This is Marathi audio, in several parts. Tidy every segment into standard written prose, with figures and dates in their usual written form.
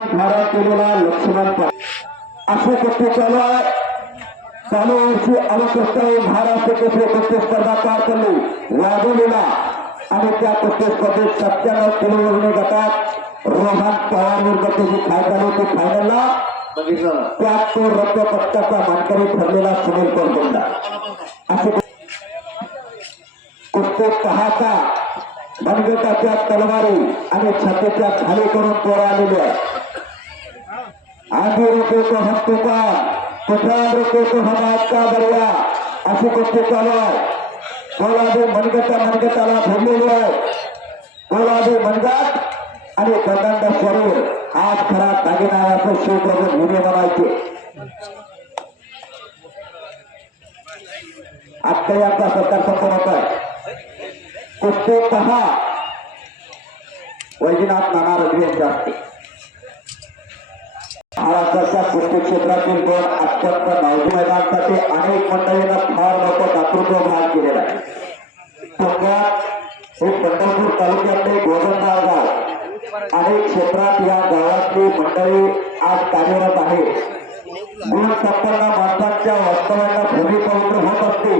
धारा केलेला लक्ष्मण असे कुस्ती चालू आहे. चालू वर्षी अवकुस्ती महाराष्ट्र केसरी कुस्ती स्पर्धा पार पडली वाघोलीला आणि त्या कुस्ती स्पर्धेत 97 किलो वजनी गटात रोहन पवार विरुद्ध जी फायनल होती फायनलला त्यात तो रक्त पट्टाचा मानकरी ठरलेला सुनील कोरगोंडा असे कुस्ती पाहता मनगटाच्या तलवारी आणि छातीच्या खाली करून पोरं आलेले आहे. आधी रुपये को हम तुकार 50 रुपये को हम आपका बढिया अशी कुस्ती चालू आहे. गोलाबी मनगटाला भरलेली आहे. गोलाबी मनगट आणि प्रचंड शरीर आज खरा दागिना असं शिवप्रभू हिने म्हणायचे. आता यांचा सरकार संपूर्ण होत आहे. कुस्ती पहा वैजनाथ नाना रघुवीर यांच्या हस्ते. महाराष्ट्राच्या कुस्ती क्षेत्रातील दोन अत्यंत नावडी मैदानासाठी अनेक मंडळींना फार मोठा दातृत्व भाग केलेला आहे. पुण्यात हे पंढरपूर तालुक्यातले गोगनगाव गाव अनेक क्षेत्रात या गावातली मंडळी आज कार्यरत आहे. गुण संपन्न माणसांच्या वास्तव्याला भूमी पवित्र होत असते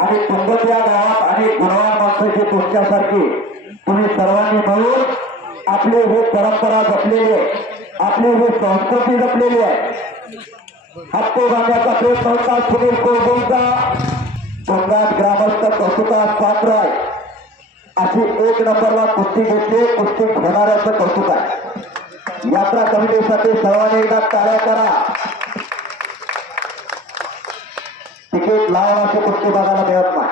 आणि तुमच्या या गावात अनेक गुणवान माणसाची तुमच्यासारखी तुम्ही सर्वांनी मिळून आपली ही परंपरा जपलेली आहे. आपली ही संस्कृती जपलेली आहे. हक्को बांधण्याचा प्रयत्न होता सुनील कोरगोंडा सोमनाथ ग्रामस्थ कौतुकास पात्र आहे. अशी एक नंबरला कुस्ती घेतली कुस्ती घेणाऱ्याचं कौतुक आहे. यात्रा कमिटीसाठी सर्वांनी एकदा टाळ्या करा. तिकीट लावून अशी कुस्ती बघायला मिळत नाही.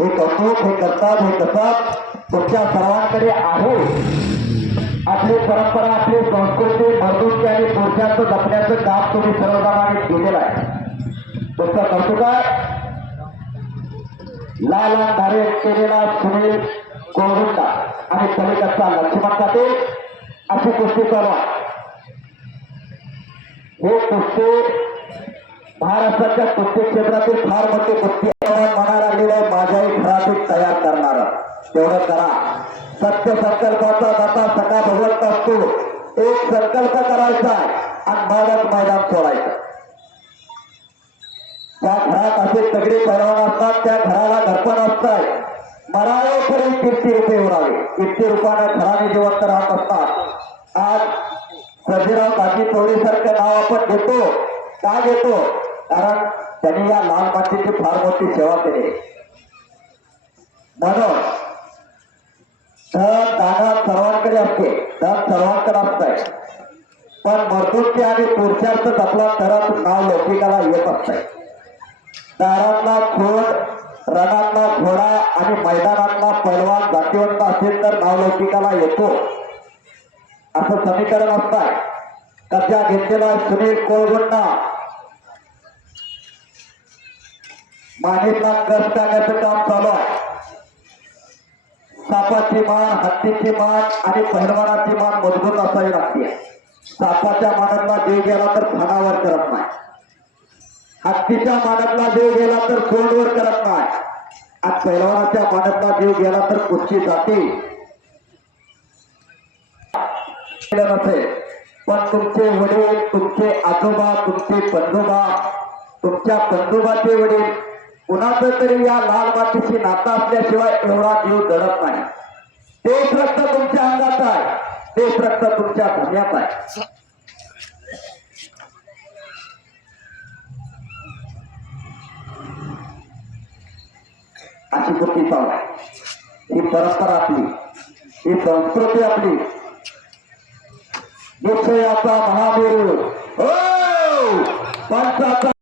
हे कौतुक हे करतात हे कसं तुमच्या सर्वांकडे आहे. आपली परंपरा आपली संस्कृती मर्दूची आणि पुरुषांचं जपण्याचं काम तुम्ही सर्वजणांनी केलेलं आहे. तुमचं कौतुक आहे. लाल धारे केलेला सुनील कोरगोंडा आणि पलीकडचा लक्ष्मण पाटील अशी कुस्ती चालू आहे. हे कुस्ती महाराष्ट्राच्या कुस्ती क्षेत्रातील फार मोठी कुस्ती म्हणायला आलेलं माझ्याही घरातून तयार करणार तेवढं करा. सत्य संकल्पाचा दाता सका भगवंत असतो. एक संकल्प करायचा आणि मगच मैदान सोडायचं. त्या घरात असे तगडे पैलवान असतात त्या घराला घरपण असतात. मरावे तरी कीर्ती रुपये उरावे कीर्ती रूपाने घराने जिवंत राहत असतात. आज सर्जेराव काजी चौधरीसारखं नाव आपण घेतो का घेतो कारण त्यांनी या लाल मातीची फार मोठी सेवा केली. म्हणून धन दान सर्वांकडे असते धन सर्वांकडे असतंय पण मर्दूंचे आणि पुरुषांचं जपला तरच नाव लौकिकाला येत असतंय. दारांना खोड रणांना घोडा आणि मैदानांना पैलवान जातीवंत असेल तर नाव लौकिकाला येतो असं समीकरण असतंय. कब्जा घेतलेला सुनील कोरगोंडा मानेला कष्ट करण्याचं काम चालू आहे. सापाची मान हत्तीची मान आणि पहिलवानाची मान मजबूत असावी लागते. सापाच्या मानातला जीव गेला तर खानावर करत नाही. हत्तीच्या मानातला जीव गेला तर तोंडवर करत नाही. आणि पहिलवानाच्या मानातला जीव गेला तर कुस्ती जाते नसेल. पण तुमचे वडील तुमचे आजोबा तुमचे बंधुबा तुमच्या बंधुबाचे वडील कुणाचं तरी या लाल मातीशी नाता असल्याशिवाय एवढा जीव जडत नाही. तेच रक्त तुमच्या अंगात आहे तेच रक्त तुमच्या धन्यात आहे. अशी कुस्ती चालू आहे. ही परंपरा आपली ही संस्कृती आपली निश्चयाचा महावीर